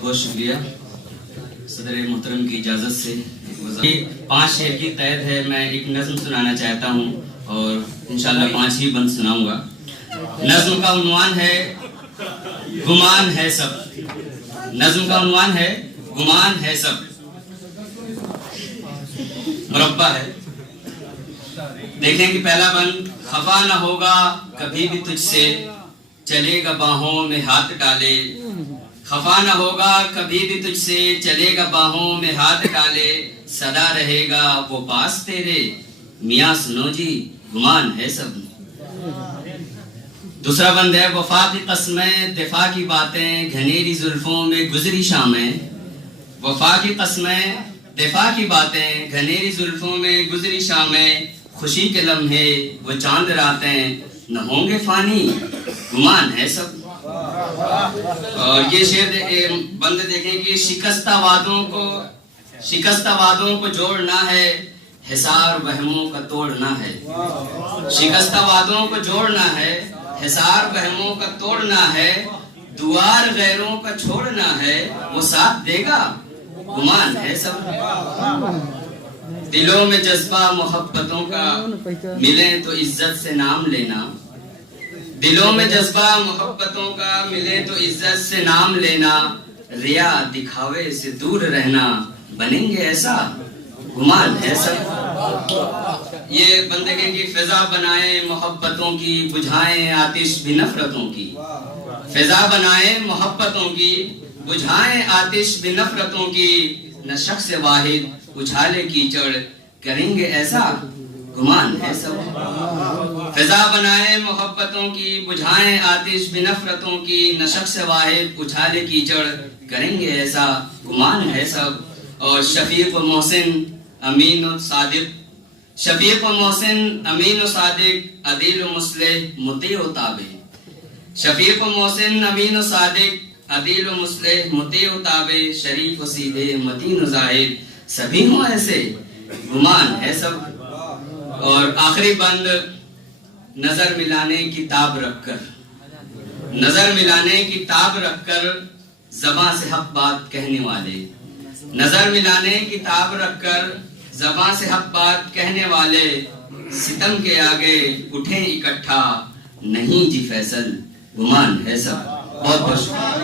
बहुत बहुत शुक्रिया सदर मोहतरम की इजाज़त से। 5 शेर की तैद है, मैं एक नज़्म सुनाना चाहता हूँ और इंशाल्लाह 5 ही बंद सुनाऊंगा। नज़्म का उन्वान है गुमान है सब। नज़्म का उन्वान है गुमान है सब। मुरब्बा है। देखें कि पहला बंद, खफा न होगा कभी भी तुझसे, चलेगा बाहों में हाथ डाले। खफा न होगा कभी भी तुझसे, चलेगा बाहों में हाथ डाले। सदा रहेगा वो पास तेरे, मियाँ सुनो जी गुमान है सब। दूसरा बंद है, वफा की कस्में दिफा की बातें, घनेरी जुल्फों में गुजरी शामें। वफा की कस्में दिफा की बातें, घनेरी जुल्फों में गुजरी शामें। खुशी के लम्हे वो चांद रातें, न होंगे फानी गुमान है सब। और ये शेर बंद देखें कि शिकस्ता वादों को जोड़ना है, हिसार वहमों का तोड़ना है। शिकस्ता वादों को जोड़ना है, हिसार वहमों का तोड़ना है। दुआर गैरों का छोड़ना है, वो साथ देगा गुमान है सब। दिलों में जज्बा मोहब्बतों का, मिले तो इज्जत से नाम लेना। दिलों में जज्बा मोहब्बतों का, मिले तो इज्जत से नाम लेना। रिया दिखावे से दूर रहना, बनेंगे ऐसा गुमान है सब। ये बंदगी की फिजा बनाए मोहब्बतों की, बुझाएं आतिश भी नफरतों की। फिजा बनाए मोहब्बतों की, बुझाएं आतिश भी नफरतों की। न शख्स वाहिद उछाले कीचड़, करेंगे ऐसा गुमान है सब। फिजा बनाए मोहब्बतों की, बुझाएं आतिश भी नफरतों की। न शख्स वाहिद उछाले कीचड़, करेंगे ऐसा गुमान है सब। और शफीक व मोहसिन अमीन व सादिक, शफीक व मोहसिन अमीन व सादिक, अदील व मुस्लिह मुती व ताबे। शफीक व मोहसिन अमीन व सादिक, अदील व मुस्लिह मुती व ताबे। शरीफ व सीधे मतीन व जाहिद, सभी हों ऐसे गुमान है सब। और आखिरी बंद, नजर मिलाने की ताब रखकर, नजर मिलाने की ताब रखकर, ज़बां से हक बात कहने वाले। नजर मिलाने की ताब रखकर, ज़बां से हक बात कहने वाले। सितम के आगे उठे इकट्ठा, नहीं जी फैसल गुमान है सब। बहुत बहुत शुक्रिया।